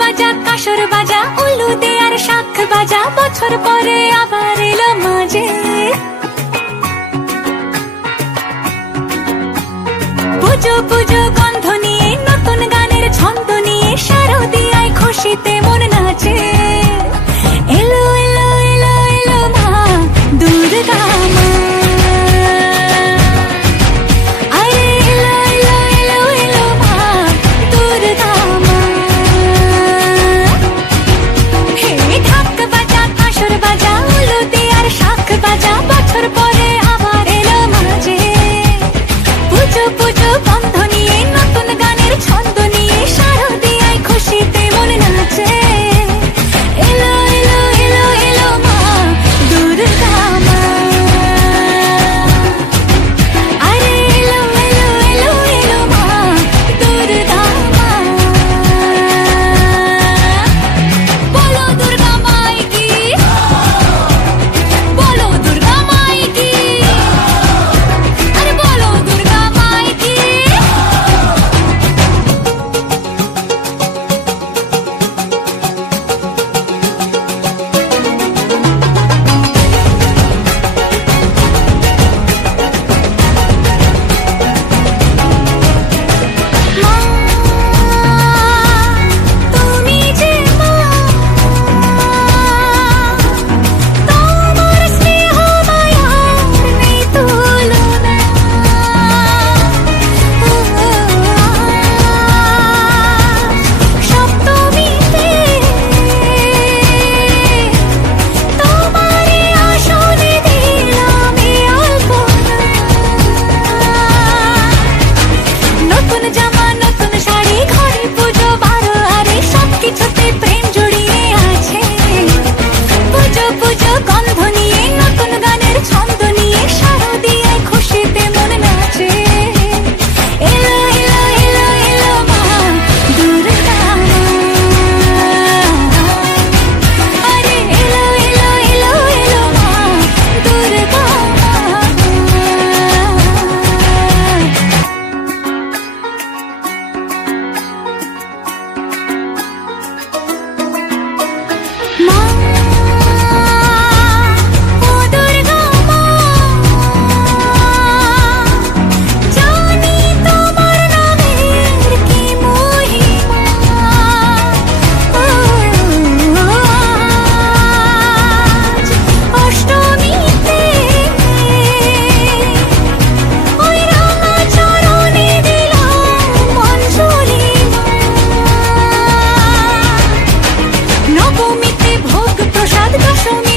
বাজা কাসর বাজা উলু দে আর শাখ বাজা বছর পরে আবার এলো মাঝে পুজো পুজো গন্ধ নিয়ে নতুন গানের ছন্দ নিয়ে শারদিয়ায় খুশিতে মন নাচে এলো এলো এলো এলো মা দুর্গা মা আরে এলো এলো এলো এলো মা দুর্গা মা হে ঢাক বাজা কাসর বাজা উলু দে আর শাখ বাজা বছর পরে আবার এলো মাঝে পুজো পুজো গন্ধ নিয়ে নতুন গানের ছন্দ নিয়ে শারদিয়ায় খুশিতে মন নাচে এলো এলো এলো এলো মা দুর্গা মা আরে এলো এলো এলো এলো মা দুর্গা মা বলো দুর্গা মাই কি বলো দুর্গা মাই কি আরে বলো দুর্গা মাই কি মা তুমি যে মা তোমার স্নেহ মায়ার নেই তুলনা সপ্তমীতে তোমারই আসনে দিলাম এই আলপনা নতুন জামা নতুন শাড়ি ঘরে পুজো বারো আরে সবকিছুতে প্রেম জড়িয়ে আছে পুজো পুজো গন্ধ নিয়ে নতুন গানের ছন্দ নিয়ে শারদিয়ায় খুশিতে মন নাচে এলো এলো এলো এলো মা দুর্গা মা আরে এলো এলো এলো এলো মা দুর্গা মা মা ও দুর্গা মা জানি তোমার নামের কি মহিমা আজ অষ্টমীতে ওই রাঙা চরণে দিলাম অঞ্জলি মা নবমীতে ভোগ প্রসাদ দশমী